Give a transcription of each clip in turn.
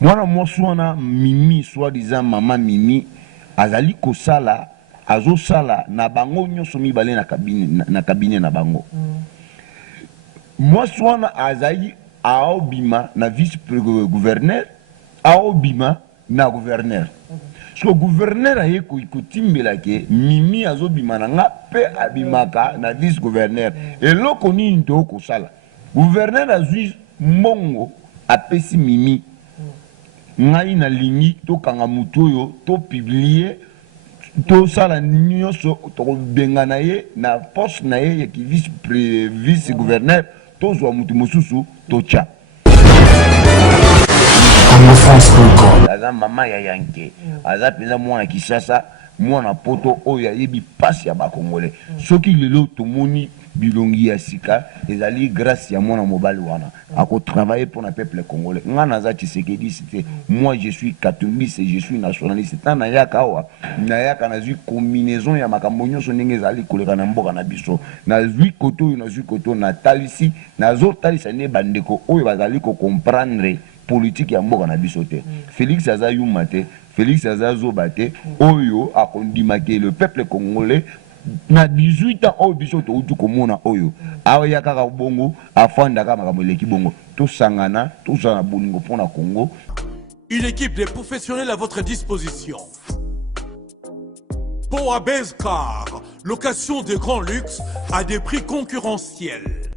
Mwana mwasi wana Mimi soi-disant mama Mimi azali kosala azosala na bango nyonso mibale na kabine na bango. Mwasi wana azali aobima na vice gouverneur aobima na gouverneur. So gouverneur aye kotimbela ke Mimi azobima na nga pe abimaka na vice gouverneur. Eloko nini to kosala gouverneur azwi mbongo apesi Mimi ngai na lingi to kanga mutu oyo to publier to sala nyonso to bengana ye na poste na ye ki vice gouverneur to zo mutu mosusu to cha aza mama ya yanke aza peza mwana Kisasa mwana poto oyo yebi pasi ya bakongole soki lelo tomoni bilongi ya sika ezali grâce ya mwana mobali wana ako travailler pour le peuple congolais ngana za Tshisekedi c'était moi je suis katumbiste et je suis nationaliste tana yaka wa na yaka na zui combinaison ya makambo nyonso ndenge ezali koleka na mboka na biso na zui koto na talisi na zo talisa ne bandeko oyo bazali ko comprendre politique ya mboka na biso te Félix aza yuma te Félix aza zoba te oyo akondimake le peuple congolais na 18 ans au biso to utu komona oyo awa yakaka bongo afanda kama makambo bongo to sangana to zana bolingo pona Congo. Une équipe de professionnels à votre disposition. Poa Bezcar, location de grand luxe à des prix concurrentiels.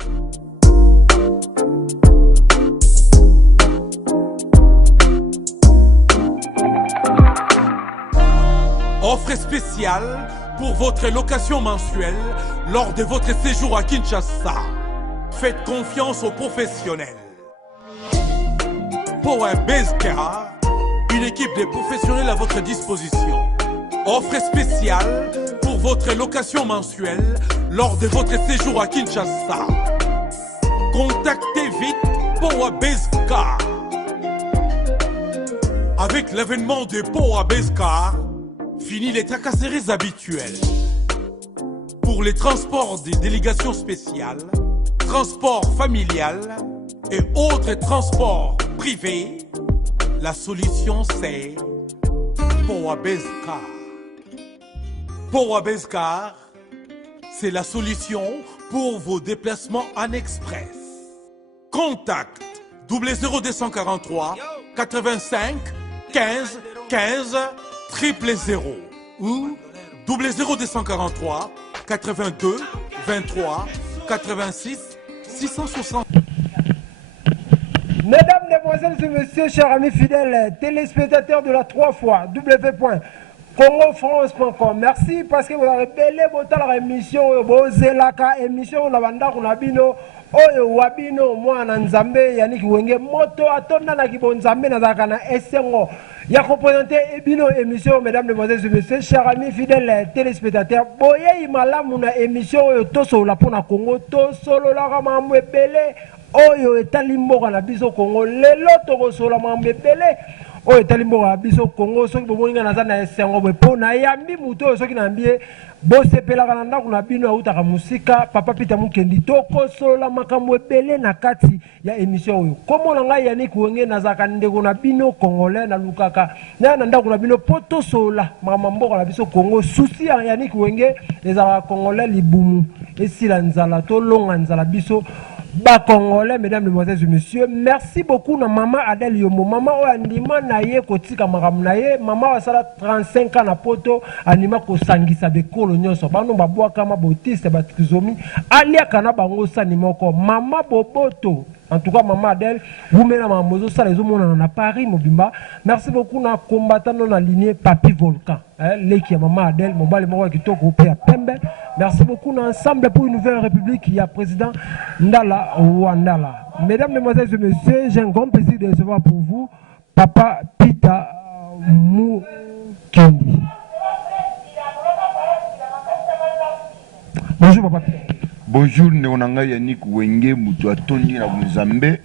Offre spéciale pour votre location mensuelle lors de votre séjour à Kinshasa. Faites confiance aux professionnels. Power Bezcar, une équipe de professionnels à votre disposition. Offre spéciale pour votre location mensuelle lors de votre séjour à Kinshasa. Contactez vite Power Bezcar. Avec l'avènement de Power Bezcar, fini les tracasseries habituelles. Pour les transports des délégations spéciales, transports familial et autres transports privés, la solution c'est Poa Bezcar. Poa Bezcar, c'est la solution pour vos déplacements en express. Contact 00243 85 15 15 000 ou 00243 82 23 86 660. Mesdames, Mesdemoiselles et Messieurs, chers amis fidèles, téléspectateurs de la 3 fois www.congofrance.com. Merci parce que vous avez belé votre émission, Bozelaka, émission Lavanda Kunabino, Oyo Wabino, Mwana Nzambe, Yannick Wenge, Moto, Atona Nakibo Nzambe, Nazakana, Essengo. Il y a représenté Ebino émission, mesdames, mesdemoiselles et messieurs, chers amis fidèles téléspectateurs. Boye Imala, mon émission, Toso la Pona Congo, Toso la Ramamwe Bele, Oyo Etalimbo na biso Congo, Lelo Togo la Mambe Bele, Oyo Etalimbo na biso Congo, Soki Bomoninga Nazana Essengo, Pona Yambi Muto, Soki Nambie, Bose Pelagananda, kuna bino autaka musika, Papa Pita Mukendi, Toko Sola Makamwe Bele na kati ya émission oyo. Komo nanga Yannick Wenge nazaka ndeko na bino Congolais na lukaka. Na nanda kuna bino poto sola mamambo na biso Congo. Souci ya Yannick Wenge ezaka Congolais libumu. Esila nzala to longa nzala biso. Ba Congolais, mesdames, mesdemoiselles et messieurs, merci beaucoup na Maman Adèle Yombo. Maman o andima na ye kotika maram na ye. Maman wasala 35 ans na poto anima ko sangisa bekolo nyonso. Bano babwa kama botiste batizomi alia kana bango sanima ko Maman Boboto. En tout cas, Maman Adèle, vous mettez ma mozo ça les hommes à Paris, Mobimba. Merci beaucoup na combattant dans la lignée Papi Volcan. L'équipe Maman Adèle, mon bal qui toque au à Pembe. Merci beaucoup na ensemble pour une nouvelle république. Il y a président Ndala Ouandala. Mesdames, Mesdemoiselles et Messieurs, j'ai un grand plaisir de recevoir pour vous Papa Pita Mukendi. Bonjour Papa Pita. Bonjour, Neonanga Yannick Wenge, Mutu Atondi na Mzambe.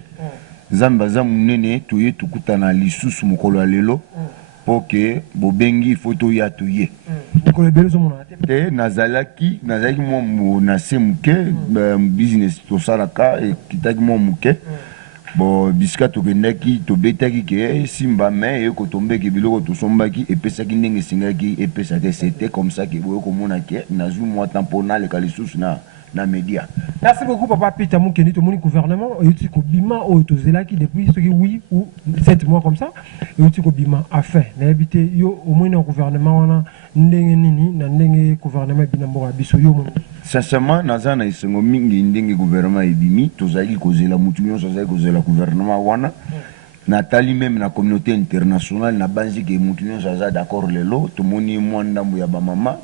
Zamba za munene, tuye tukutana lisusu mokolo lelo. Poke, bobengi photo ya tuye. Mokolo belo zo mona te. Nazalaki mo nase muke, business to salaka, kitaki mo muke. bon bisika tokendaki tobetaki ke simba mais eko tombeki biloko tosombaki epesaki ndenge esengaki epesaki c'était comme ça que boye komona ke nazwi mwa temps mpona aleka lisusu na média. Merci beaucoup papa Peter Mukendi, tout le gouvernement et tu bima au tozelaki depuis ce qui 8 ou 7 mois comme ça et tu bima a fait n'habité yo au moins au gouvernement on a ndenge nini na ndenge gouvernement binambo biso yo. Sincèrement naza na isengo mingi ndenge gouvernement ebimi tozali kozela mutu nyonso tozali kozela gouvernement wana natali même na communauté internationale na banzi ke mutu nyonso aza d'accord lelo tomoni mwa ndambo ya bamama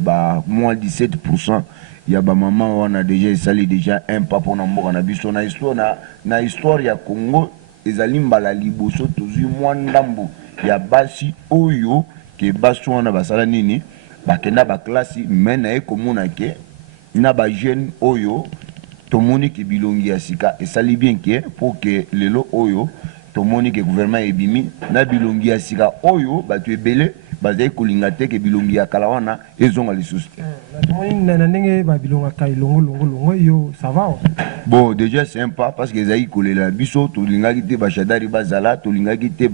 ba moins 17% ya bamama wana déjà esali déjà un pas mpona mboka na biso na histoire ya Congo ezali mbala liboso tozwi mwa ndambo ya basi oyo ke basi wana basala nini bakenda baklasi mais na ye komona ke na ba jeune oyo tomoni ke bilongi ya sika esali bien ke pour que lelo oyo tomoni ke gouvernement ebimi na bilongi ya sika oyo bato ebele bazali kolinga te ke bilongi ya kala wana ezonga lisusu te. Na ndenge ba bilonga kai longo yo ça va. Bon déjà c'est un pas parce que ezali kolela biso tolingaki te bashadari bazala tolingaki te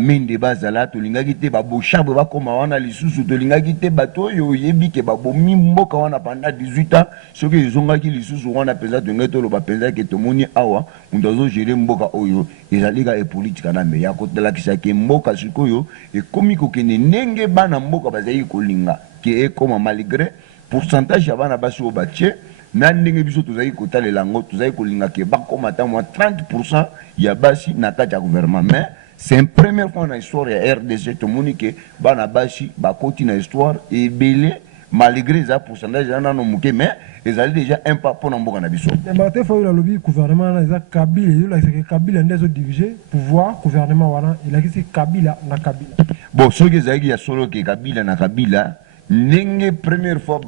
mende bazala tolingaki te baboshabe bakoma wana lisusu tolingaki te bato oyo yebi ke babomi mboka wana pendant 18 ans soki ezongaki lisusu wana penza tongai toloba penza ke tomoni awa mutu azogere mboka oyo ezali ka epolitika na me ya kotalakisa ke mboka sikoyo ekomi kokende ndenge bana mboka bazali kolinga ke ekoma malgré pourcentage ya bana basi oyo batie na ndenge biso tozali kotalela yango tozali kolinga ke bakoma ata mwa 30% ya basi na kati ya gouvernement mais c'est une première fois dans l'histoire de la RDC, tout le monde qui a continué l'histoire et belé, malgré ça, pourcentage, mais ils allaient déjà un pas pour nous. Il faut le lobby gouvernement, il y a Kabila, il a dirigé, pouvoir, gouvernement, il a dit Kabila, na Kabila. Bon, ce que il y a solo que Kabila, na Kabila, n'est première fois,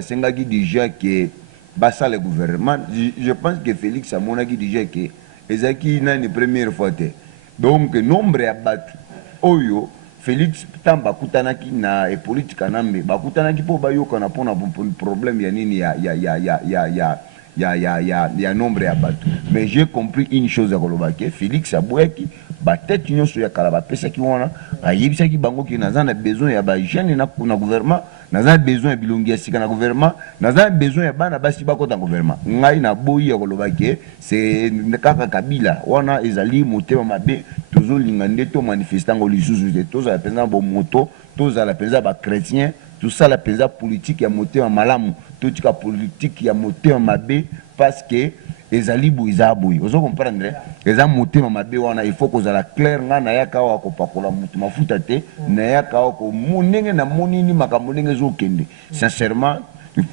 c'est un gars déjà que basa le gouvernement. Je pense que Félix a mon avis déjà que ezaki na ni première fois te donc nombre ya batu oyo Félix tamba kutanaki na e politika nambe bakutanaki po bayoka na pona problème ya nini ya nombre ya batu mais j'ai compris une chose à kolobake Félix aboyaki ba tête nyonso ya kala ba pesa ki wana ayebisaki bango ki nazana besoin ya ba jeune na gouvernement nazana besoin ya bilongi ya sika na gouvernement nazana besoin ya bana basi bakota gouvernement ngai na boyi ya kolobake c'est kaka Kabila wana ezali motema mabe tozolinga nde to manifestango lisusu te tozala penza bo moto tozala penza ba chrétien tout ça la penza politique ya motema malamu totika politique ya motema mabe parce que ezali boizaboy ozo comprendre eza motema mabe wana il faut que za la clair nga na yaka wa kopakola mutu mafuta te na yaka wa ko munenge na monini makambo ndenge zo kende sincèrement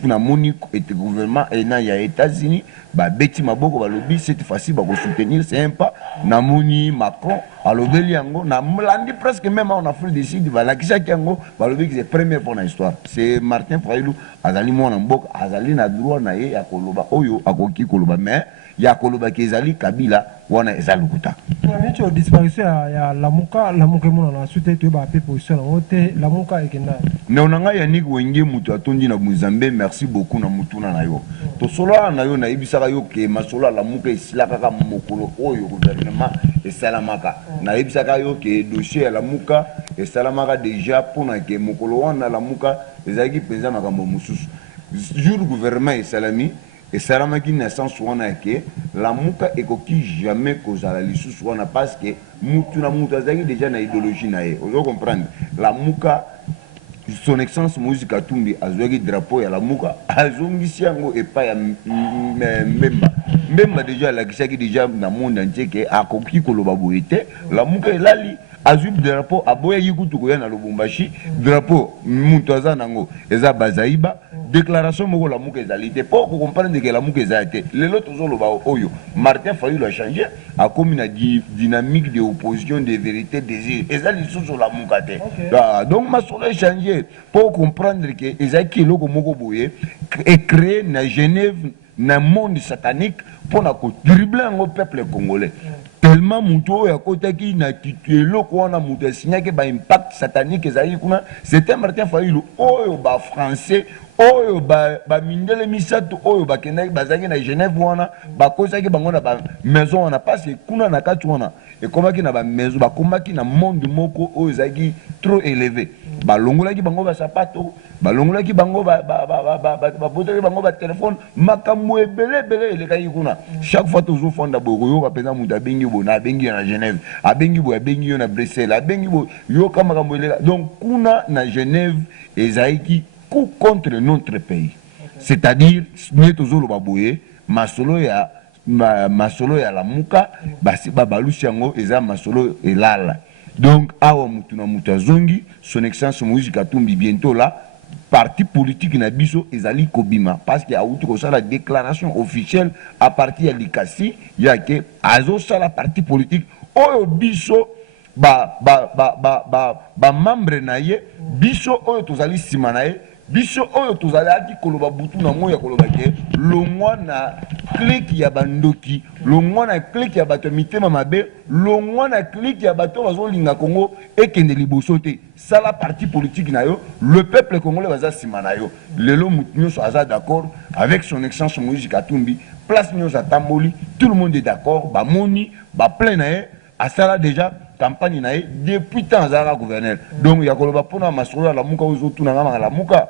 na moni et gouvernement et na ya États-Unis ba beti maboko ba lobby cette fois-ci ba ko soutenir c'est un pas na moni Macron alobeli yango na mlandi presque même en Afrique du Sud ba la kisa yango ba lobby c'est première fois dans l'histoire c'est Martin Fayulu azali mona mboka azali na droit na ye ya koloba oyo akoki koloba mais ya koloba kezali Kabila wana ezali kuta micho disparition ya lamuka mona na suite to ba pe position na wote lamuka ekenda neonanga Yannick Wenge mutu atondi na Mozambique merci beaucoup na mutuna na yo to solo na yo na ibisaka yo ke masolo lamuka esila kaka mokolo oyo gouvernement esalamaka na ibisaka yo ke dossier ya lamuka esalamaka déjà pona ke mokolo wana lamuka ezaki penza makambo mususu jour gouvernement esalami et salamaki na sens wana ke lamuka ekoki jamais kozala lisusu wana parce que mutu na mutu azaki déjà na idéologie na ye ozo comprendre lamuka son excellence Moïse Katumbi azwaki drapeau ya lamuka azongisi yango epa ya Mbemba déjà lakisaki déjà na monde entier ke akoki koloba boye te lamuka elali azwi drapeau aboya yikutu koya na Lubumbashi drapeau mutu aza nango eza Bazaiba déclaration moko lamuka ezali te pour comprendre que lamuka ezali te lelo tozoloba oyo Martin Fayulu a changé a commis na dynamique de opposition de vérité désir ezali sous lamuka te donc masolo a changé pour comprendre que ezaki loko moko boye et créé na Genève na monde satanique pour na ko dribbler ngo peuple congolais tellement muto ya kotaki na tituelo ko na muto signaki ba impact satanique ezali kuna c'était Martin Fayulu oyo ba français oyo ba mindele misato oyo ba kendaki bazangi na Genève wana ba kozaki bango na ba maison wana parce que kuna na kati wana et komaki na ba maison ba komaki na monde moko oyo zaki trop élevé ba longolaki bango ba sapato ba longolaki bango ba botaki bango ba téléphone makambo ebele elekaki kuna chaque fois toujours fonda boyo yo kapeza mutu abengi bo na abengi na Genève abengi yo na Bruxelles abengi bo yo kama makambo eleka donc kuna na Genève ezaiki coup contre notre pays c'est-à-dire nous tozolo baboye masolo ya la muka basi babalusi yango eza masolo elala donc awa mutu na mutu azongi son excellence Moïse Katumbi bientôt là parti politique na biso ezali kobima parce que auti ko sala déclaration officielle à partir ya likasi ya ke azo sala parti politique oyo biso ba membre na ye biso oyo tozali sima na ye biso oyo tozali koloba butu na moya koloba ke longwa na clique ya bandoki longwa na clique ya bato mitema mabe longwa na clique ya bato bazolinga Congo ekende liboso te sala parti politique na yo le peuple congolais baza sima na yo lelo mutu nyonso aza d'accord avec son excellence Moïse Katumbi place nyonso atamboli tout le monde est d'accord bamoni plein na ye asala déjà campagne nae depuis temps azara gouverneur donc ya koloba pona masolo la muka ozotuna ngama la muka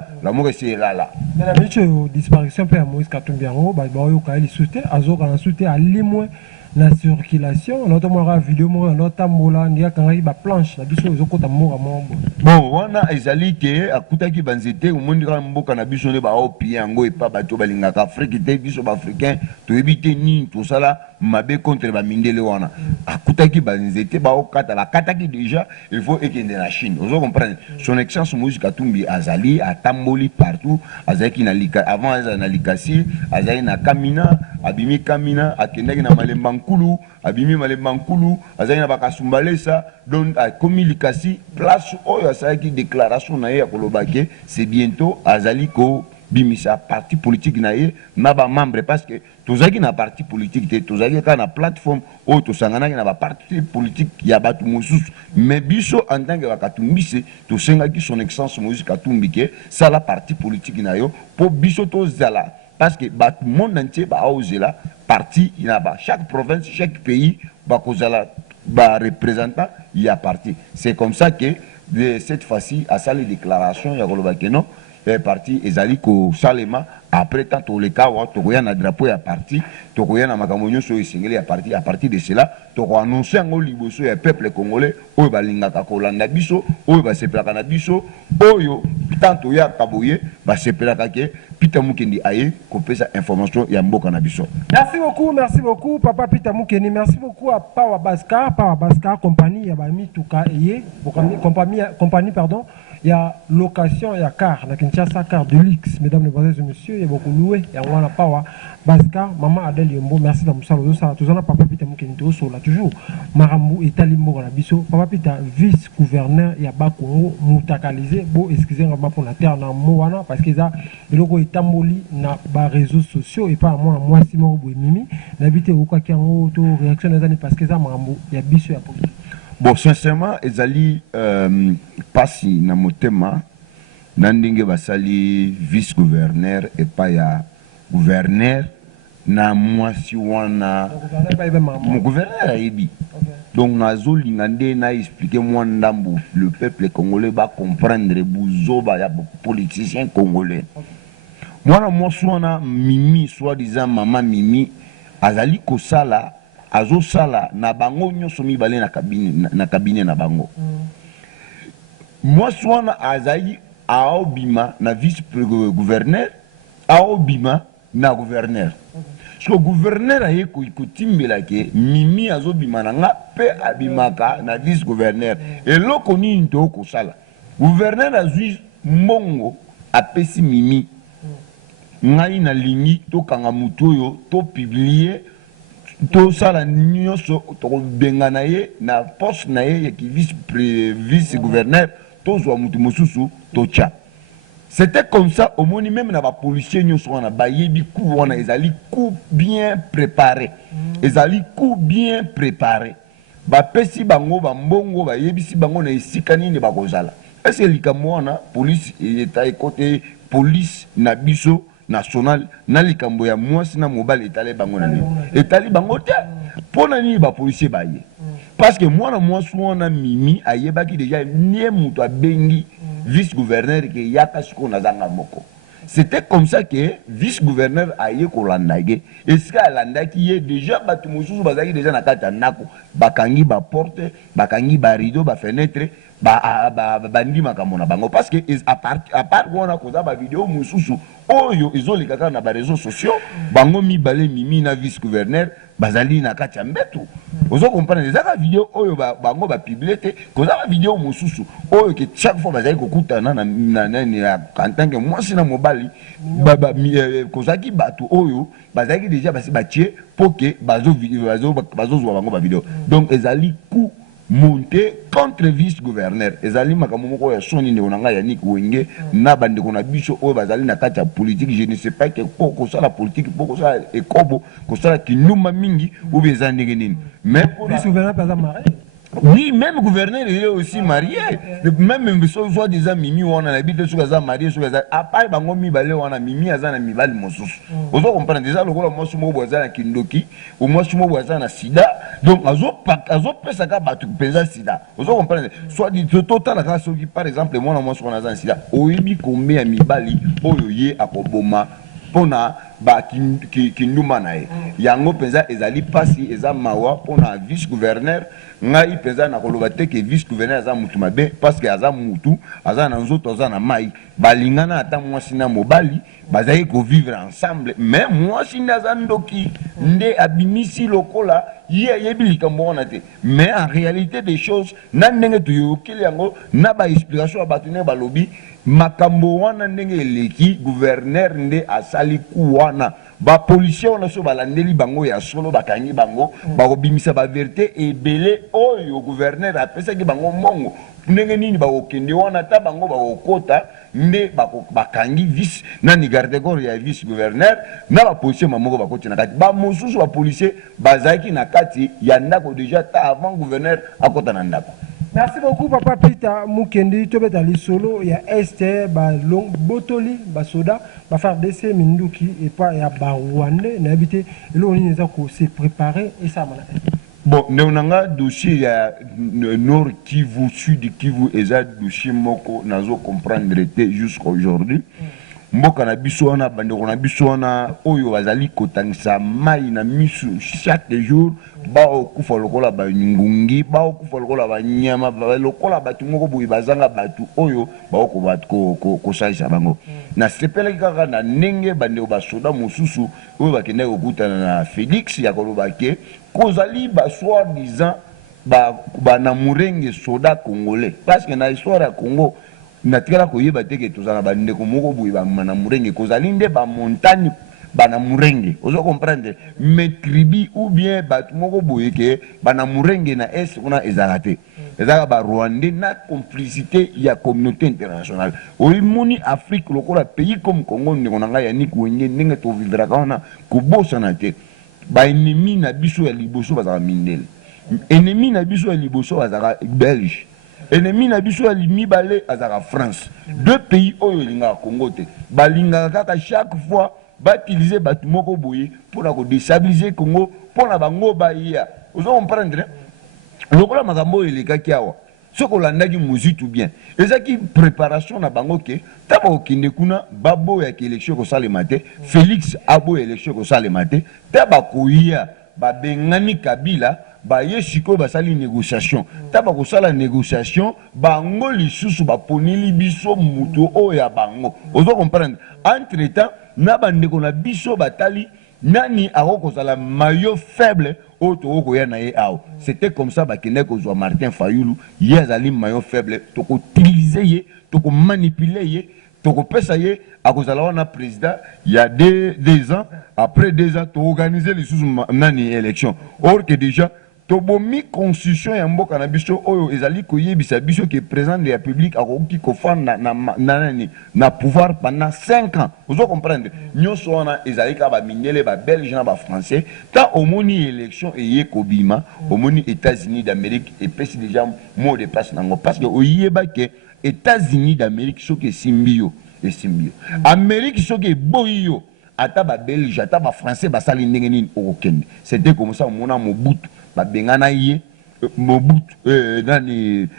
c'est là mais la bicho disparition pe Moïse Katumbi yango ba yo ka li souté azoka na souté à limwe la circulation notamment vidéo mo notambola ndia kanga ba planche la biso ezokota mora mombo bon wana ezali ke akutaki banzete omondika mboka na biso ne ba opi yango e pa bato balingaka Afrique te biso ba africain to ebite ni to sala mabe contre ba mindele wana akutaki banzete ba okata la kataki déjà il faut ekende na Chine vous comprenez son excellence Moïse Katumbi azali atamboli partout azaki na lika avant azali na likasi azali na Kamina abimi Kamina akendaki na Malemba Nkulu abimi Malemba Nkulu azali na bakasumbalesa donc akomi likasi place oyo asaki déclaration na ye ya kolobake c'est bientôt azali ko bimisa parti politique na ye na ba membre parce que tozaki na parti politique te tozaki ka na plateforme oyo tosangana na ba parti politique ya batu mosusu mais biso en tant que bakatumbise tosengaki son excellence Moïse Katumbi ke sala parti politique na yo po biso tozala parce que batu monde entier ba ozela parti ina ba chaque province chaque pays ba kozala ba représentant y a parti c'est comme ça que de cette fois-ci à ça les déclarations ya kolobake non parti ezali ko salema après tant to le cas to koya na drapeau ya parti to koya na makambo nyonso esengeli ya parti à partir de cela to ko annoncer ngo liboso ya peuple congolais oyo balingaka kolanda biso oyo basepelaka na biso oyo tanto ya kaboye basepelaka ke Peter Mukendi aye kopesa information ya mboka na biso. Merci beaucoup papa Peter Mukendi, merci beaucoup à Power Baskar compagnie ya ba mituka eye compagnie pardon. Il y a location, il y a car, il y a car de luxe, mesdames, mesdemoiselles et messieurs, il y a beaucoup loué, il y a un Power Baskar, maman Adèle Yombo, merci d'avoir tout ça, papa Peter Mukeni, toujours, Maramou et Talimbo, la biso, papa Peter, vice-gouverneur, il y a Bakongo, Moutakalisé, bon, excusez-moi pour la terre, dans Moana, parce que ça, le logo est tamboli, na bas réseaux sociaux, et pas moi, Simon Bouemimi, n'habitez au quoi qu'il y a une auto-réaction des années, parce que ça, Maramou, il y a biso, il y a politique. Bon, sincèrement, ezali pasi na motema nandinge basali vice-gouverneur et pas ya gouverneur na mwasi wana mon gouverneur ayebi. Donc nazo lingande na expliquer moi ndambu le peuple congolais va comprendre buzoba ya politicien congolais. Moi na mwasi wana Mimi soi-disant maman Mimi azali kosala azo sala na bango nyonso mibale na cabinet na bango. Moi swana azali aobima na vice gouverneur aobima na gouverneur. Parce que gouverneur aye ko ikotimbela ke Mimi azobima na nga pe abimaka na vice gouverneur. Et loko ni nto ko sala. Gouverneur azui mbongo apesi Mimi. Ngai na lingi to kanga mutoyo to publier to sala nyonso to bengana ye na poste na ye ki vice gouverneur to zo mutu mosusu to cha C'était comme ça, au moins même dans les policiers, nous sommes en ezali coup bien préparé. Ezali coup bien préparé. Pesi bango, bambongo, yebisi bango na isikani ne bakozala. Est-ce que likambo na police eta côté police na biso national na likambo ya mwasi na mobile etale bango na ni. Etali bango te. Pona ni ba policier baye. Parce que moi na mwasi wana mimi ayebaki déjà nie muto abengi vice-gouverneur que yaka siko na zanga moko. C'était comme ça que vice-gouverneur aye ko landage. Et ce qu'a landaki ye déjà batu mususu bazaki déjà na kata nako. Bakangi ba porte, bakangi ba rideau, ba fenêtre, bandi makamona bango parce que à part wana koza ba vidéo mususu oyo izolikaka na ba réseaux sociaux bango mibale mimi na vice-gouverneur bazali na kati ya mbetu. Ozo comprendre ezaka vidéo oyo bango ba publier koza ba vidéo mususu oyo que chaque fois bazali kokutana na kantange mwasi na mobali kozaki batu oyo bazali déjà basi batie pour que bazo zwa bango ba vidéo. Donc ezali coup monter contre vice-gouverneur. Ezali makambo moko ya soni ndeko nanga Yannick Wenge na bandeko na biso oyo bazali na kati ya politique. Je ne sais pas que pour ça la politique pour ça ekobo ko ça kinuma mingi ou bien ndenge nini. Mais vice-gouverneur pas marié. Oui, même gouverneur il est aussi marié. Même soit des mimi on a l'habitude sur les mariés sur les à part bango mibale on a mimi azana mibale mosusu. Vous comprenez déjà le rôle moi sumo boza kindoki ou moi sumo boza na sida. Donc azo pesa ka batu pesa sida. Vous comprenez soit du total la soki par exemple moi na sur na sida. Oyebi combien mibali oyo ye akoboma pona ba kinduma nae yango penza ezali pasi eza mawa pona vice gouverneur ngai penza na koloba te ke vice gouverneur aza mutu mabe parce que aza mutu aza na nzoto aza na mai balingana ata mwasi na mobali bazali ko vivre ensemble mais mwasi ndaza ndoki nde abimisi lokola yebi likambo wana te mais en réalité des choses na ndenge tuyokeli yango na ba explication abatune balobi makambo wana ndenge eleki gouverneur nde asali ku wana ba policier wana so balandeli bango ya solo bakangi bango bakobimisa ba vérité ebele oyo gouverneur apesaki bango mbongo ndenge nini bakokende wana ta bango bakokota nde bakangi vice nani garde corps ya vice gouverneur na ba policier mamoko bakoti na kati ba mosusu ba policier bazaki na kati ya ndako déjà ta avant gouverneur akota na ndako. Merci beaucoup Papa Peter Mukendi tobeta lisolo ya Esther ba long botoli ba soda ba faire DC Minduki et pas ya ba Rwanda na habité lo ni neza ko se préparer et ça mala. Bon, nous avons un dossier ya Nord Kivu, Sud Kivu, et ça dossier moko nazo comprendre jusqu'à aujourd'hui. Mboka na biso wana bandeko na biso wana oyo bazali kotangisa mai na misu chaque jour ba okufa lokola ba ngungi ba okufa lokola ba nyama ba lokola batu moko boyi bazanga batu oyo ba ko salisa bango na sepele kaka na ndenge bandeko ba soda mosusu oyo bakende kokutana na Félix ya koloba ke kozali ba soi-disant ba na murenge soda congolais parce que na histoire ya Congo natikala koyeba teke tozala bandeko moko boye bamana murenge kozali nde bamontagne bana murenge ozo comprendre mais tribu ou bien batu moko boye ke bana murenge na est kuna ezala te ezala ba Rwandais na complicité ya communauté internationale olimoni Afrique lokola pays comme Congo ndeko nanga Yannick Wenge ndenge to vivra kana kubosa na te ba ennemi na biso ya liboso bazala mindele ennemi na biso ya liboso bazala Belge ennemi na biso ya mibale azaka France. Deux pays oyo linga Congo te. Balinga kaka chaque fois utiliser batu moko boye pour na ko déstabiliser Congo pour na bango ba ya. Ozo comprendre? Lokola makambo elekaki awa. Soko landaki musique tout bien. Ezaki préparation na bango ke taba okinde kuna babo ya élection ko salema te. Félix abo élection ko salema te. Taba koya ba bengani Kabila ba yeshiko basali négociation taba ko sala négociation bango lisusu ba ponili biso muto oya bango ozo comprendre entre temps na bandeko na biso batali nani ako sala maillot faible auto oko ya na ye awo c'était comme ça ba kende ko zo Martin Fayulu yazali maillot faible to ko utiliser ye to ko manipuler ye to ko pesa ye akozala wana président il y a 2 ans après 2 ans to organiser les sous nani élection or que déjà tobomi constitution ya mboka na biso oyo ezali koyebisa biso que président de la République akoki kofanda na pouvoir pendant 5 ans. Vous comprendre nyonso wana ezali ka ba minele ba belge na ba français ta omoni élection eye kobima omoni États-Unis d'Amérique et pesi déjà mot de passe nango parce que oyeba que États-Unis d'Amérique soki simbio et simbio Amérique soki boyo ata ba belge ata ba français basali ndenge nini okende. C'était comme ça mona Mobutu ba bengana ye Mobutu nani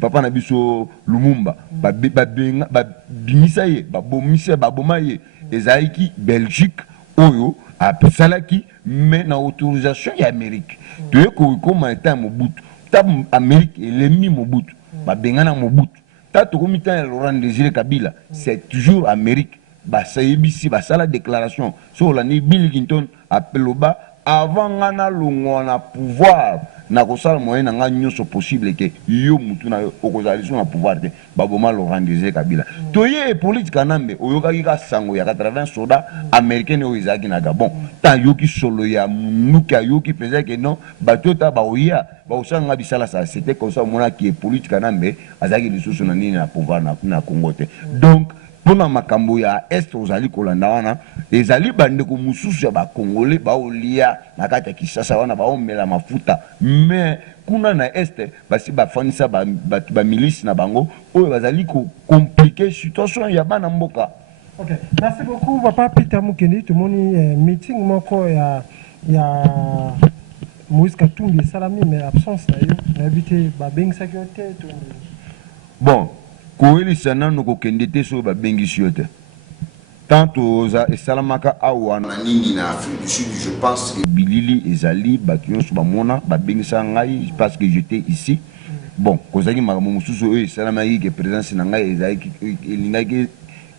papa na biso Lumumba ba bimisa ye ba bomisa ba boma ye ezaiki Belgique oyo a salaki mais na autorisation ya Amérique de ko comment état Mobutu ta Amérique l'ennemi Mobutu ba bengana Mobutu ta to comité Laurent Désiré Kabila c'est toujours Amérique ba sayebisi ba sala déclaration sur la ni Bill Clinton apeloba avant ngana longona pouvoir na kosala moyen na nyonso possible que yo mutu na okozali na pouvoir te baboma Laurent Désiré Kabila toye politique nambe oyokaki ka sango ya 80 soldats américains oyo ezaki na Gabon ta yoki solo ya munuka yoki pesa que non batota ba oya ba osanga bisala ça c'était comme ça mona qui est politique nambe azaki lisusu na nini na pouvoir na Congo te donc pona makambo ya est ozali kolanda wana ezali bandeko mususu ya ba Congolais ba olia na kati ya Kinshasa wana ba omela mafuta mais kuna na est basi ba fanisa ba milice na bango oyo bazali ko compliquer situation ya bana mboka. OK, merci beaucoup papa Peter Mukendi. Tomoni meeting moko ya Moïse Katumbi salami mais absence na yo na éviter ba bengisa kyote to bon koelisa nano kokende te so babengisi yo te tant oza esalamaka awa na nini na Afrique du Sud. Je pense que bilili ezali bato nyonso bamona babengisa ngai parce que j'étais ici. Bon kozaki makambo mosusu oyo esalamaki ke présence na ngai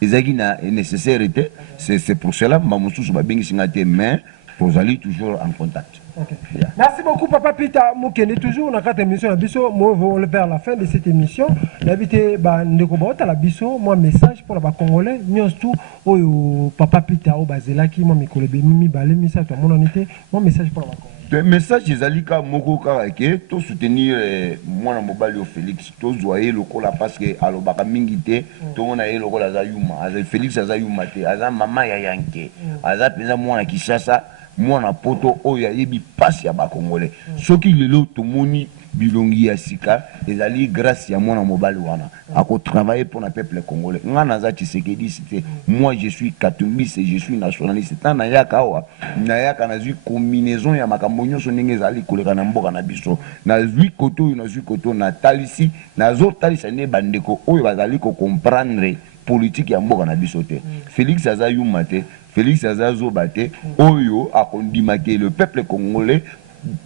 ezalaki na nécessaire te. C'est pour cela makambo mosusu babengisi ngai te mais tozali toujours en contact. Okay. Yeah. Merci beaucoup Papa Peter Mukendi. Toujours dans cette émission la biso moi vers la fin de cette émission l'habité ba ndeko ba la biso moi message pour la Congolais nyonso oyo Papa Peter o bazelaki moi mikolo be mi balé misa to mon été moi message pour la Congolais. Le message ezalika moko kaka ke to soutenir mwana mobali o Félix to zoyer lokola parce que alobaka mingi te to mona ye lokola za yuma aza Félix aza yuma te aza mama ya yanke aza penza mwana Kinshasa mwana poto oyo yebi passe ya ba Congolais soki lelo tomoni bilongi ya sika ezali grâce ya mwana mobali wana ako travailler pour le peuple congolais ngana za Tshisekedi c'était moi je suis katumbiste je suis nationaliste tana yaka wa na yaka na zui combinaison ya makambo nyonso ndenge ezali koleka na mboka na biso na zui koto na zui koto na talisi na zo talisa ne bandeko oyo bazali ko comprendre politique ya mboka na biso te. Félix aza yuma te Félix Azazo Bate, Oyo, a condimake le peuple congolais,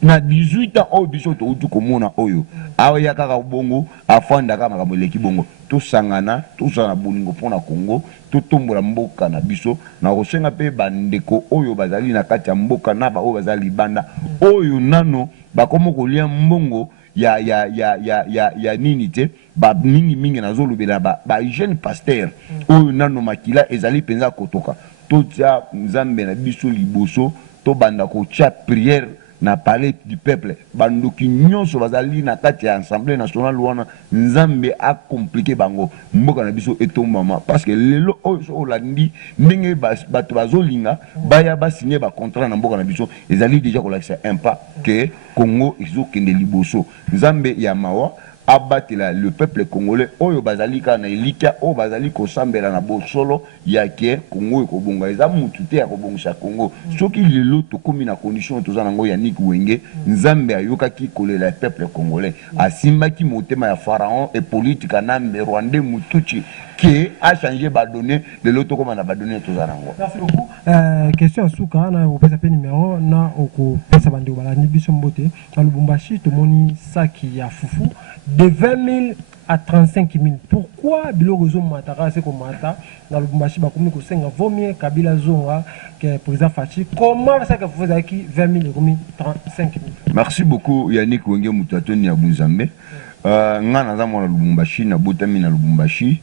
na 18 ans, au biso, tout comme Oyo, Awayaka Bongo, Afandaka Makamoleki Bongo, tout Sangana, tout Sana Boningo Pona Congo, tout Tombola Mboka na biso, na Rosenga pe Bandeko, Oyo Bazali na Katia Mboka, Naba, Oyo Bazali Banda, Oyo Nano, Bakomo Kolia Mbongo, ya nini te ba mingi mingi na zolo bela ba jeune pasteur oyo nano makila ezali penza kotoka to tia nzambe na biso liboso to banda ko tia prière na palais du peuple bandoki nyonso bazali na kati ya assemblée nationale wana nzambe a compliqué bango mboka na biso etombama parce que lelo oyo olandi ndenge bato bazolinga baya ba signer ba contrat na mboka na biso ezali déjà ko lakisa un pas que Congo ezokende liboso nzambe ya mawa abatela le peuple congolais oyo bazali ka na elika o bazali ko sambela na bosolo ya ke Congo ekobonga eza mutu te ya kobongisa Congo soki lelo to komi na condition tozana ngo ya Nik Wenge nzambe ayokaki kolela peuple congolais asimbaki motema ya pharaon et politique nambe Rwanda mutuchi qui a changé ba donner de l'autre comme on a ba donné tozana ngo. Merci beaucoup. Question souka na opesa pe numéro na oko pesa bande bala ni biso mbote na Lubumbashi to moni saki ya fufu de 20 000 à 35 000. Pourquoi Bilogozo Matara c'est comme Mata dans le Bumbashi Bakoumi Kosenga Vomier Kabila Zonga que président Fachi comment ça que vous avez qui 20 000 et 35 000. Merci beaucoup Yannick Wenge Mutatoni ya Bunzambe. Ngana za mwana Lubumbashi na botami na Lubumbashi.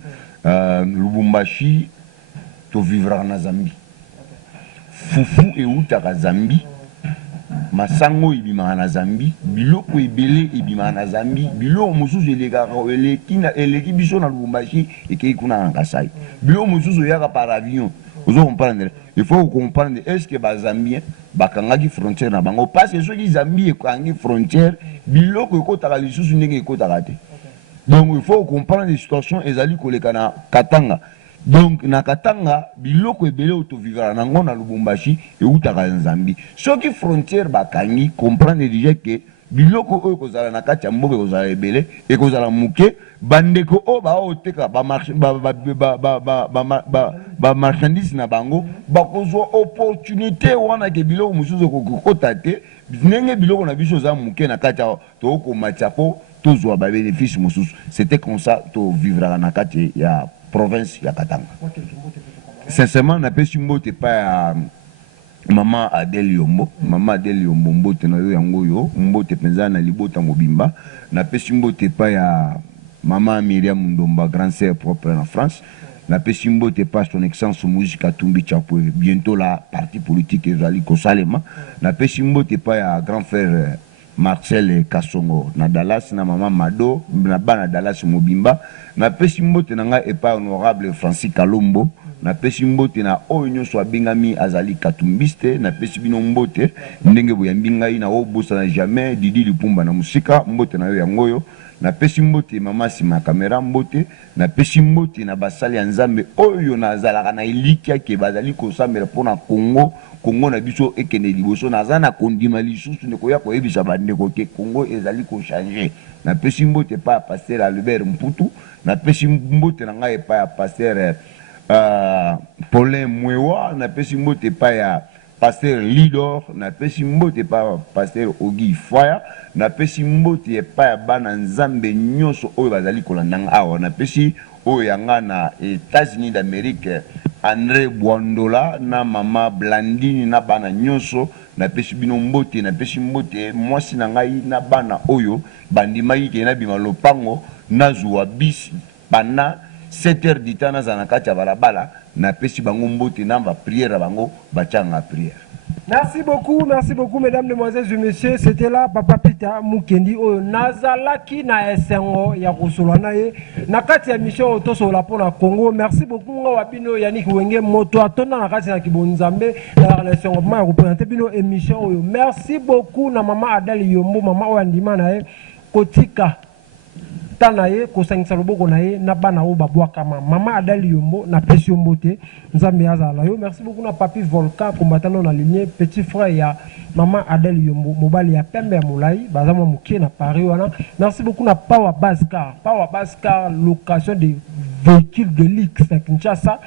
Lubumbashi to vivra na Zambie. Fufu et utaka Zambie. masango ebimaka na Zambie, biloko ebele ebimaka na Zambie, biloko mosusu eleki biso na Lubumbashi ekei kuna na Kasai, biloko mosusu eyaka par avion. Vous comprendre, il faut comprendre est-ce que les Zambiens bakangaki frontière na bango parce que ceux qui Zambie ekangi frontière biloko ekotaka lisusu ndenge ekotaka te. Donc il faut comprendre les situations ezali koleka na Katanga. Donc na Katanga biloko ebele autovivra nango na Lubumbashi eutaka na Zambie. Ceux qui frontière bakangi comprendre déjà que biloko oyo kozala na kati ya mboka kozala ebele ekozala muke bandeko o ba oteka ba marchandise na bango bakozwa opportunité wana ke biloko mususu kokota te ndenge biloko na biso za muke na kati ya to ko matiapo tozwa ba bénéfice mususu. C'était comme ça to vivra na kati ya province ya Katanga. Sincèrement na pesi mbote pa ya Maman Adèle Yombo, Maman Adèle Yombo, mbote na yo yango yo, mbote penza na libota mobimba, na pesi mbote pa ya Maman Myriam Ndomba, grande sœur propre en France, na pesi mbote pa son excellence musique Tumbi Chapo, bientôt la parti politique ezali kosalema, na pesi mbote pa ya grand frère Marcel Kassongo, na Dallas, na Maman Mado, na bana Dallas mobimba, na pesi mbote na nga epa honorable Francis Kalombo, na pesi mbote na oyo nyonso abengami azali katumbiste na pesi bino mbote ndenge boyambi ngai na obosa na jamais Didi Lipumba na musika mbote na yo yangoyo na pesi mbote mama sima kamera mbote na pesi mbote na basali ya Nzambe oyo nazalaka na elikia ke bazali kosambela pona Congo na biso ekende liboso naza na kondima lisusu ndeko ya koyebisa bandeko ke Congo ezali ko changer na pesi mbote pa pasteur Albert Mputu na pesi mbote na ngai pa pasteur Paulin Mwewa, na pesi mbote pa ya pasteur Lidor, na pesi mbote pa pasteur Ogi Fire, na pesi mbote pa ya bana Nzambe nyonso oyo bazali kolandanga awa, na pesi oyo yanga na États-Unis d'Amérique André Bwandola na mama Blandine na bana nyonso na pesi bino mbote na pesi mbote mwasi na ngai na bana oyo bandimaki ke na bima lopango na zuwa bis bana 7 heures du temps na kati ya balabala na pesi bango mbote na ba prière bango bachanga prière. Merci beaucoup mesdames, demoiselles et messieurs. C'était là Papa Peter Mukendi oyo nazalaki na esengo ya kosolwa na ye na kati ya mission tosola pona Congo. Merci beaucoup ngawa bino Yannick Wenge moto atonda na kati ya Kibonzambe na esengo ma ya représenter bino émission oyo. Merci beaucoup na mama Adèle Yombo, mama oyo ndima na ye kotika tanaye kosangisa loboko na ye na bana o babwaka mama Adèle Yombo na pesi mbote Nzambe azala yo. Merci beaucoup na papi Volcan combattant na lignée petit frère ya mama Adèle Yombo mobali ya pembe ya molai bazama mukie na Paris wana. Merci beaucoup na Power Bascar location de véhicules de luxe à Kinshasa.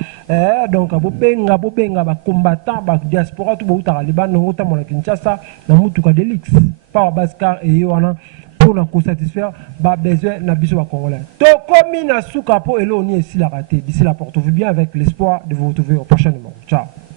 Donc bobenga ba combattant ba diaspora tout bauta libano ngota mona Kinshasa na mutuka de luxe Power Bascar et wana pour la satisfaire ba besoin na biso ba congolais. To komi na souka po elo ni ici la raté. D'ici là portez-vous bien avec l'espoir de vous retrouver au prochain numéro. Ciao.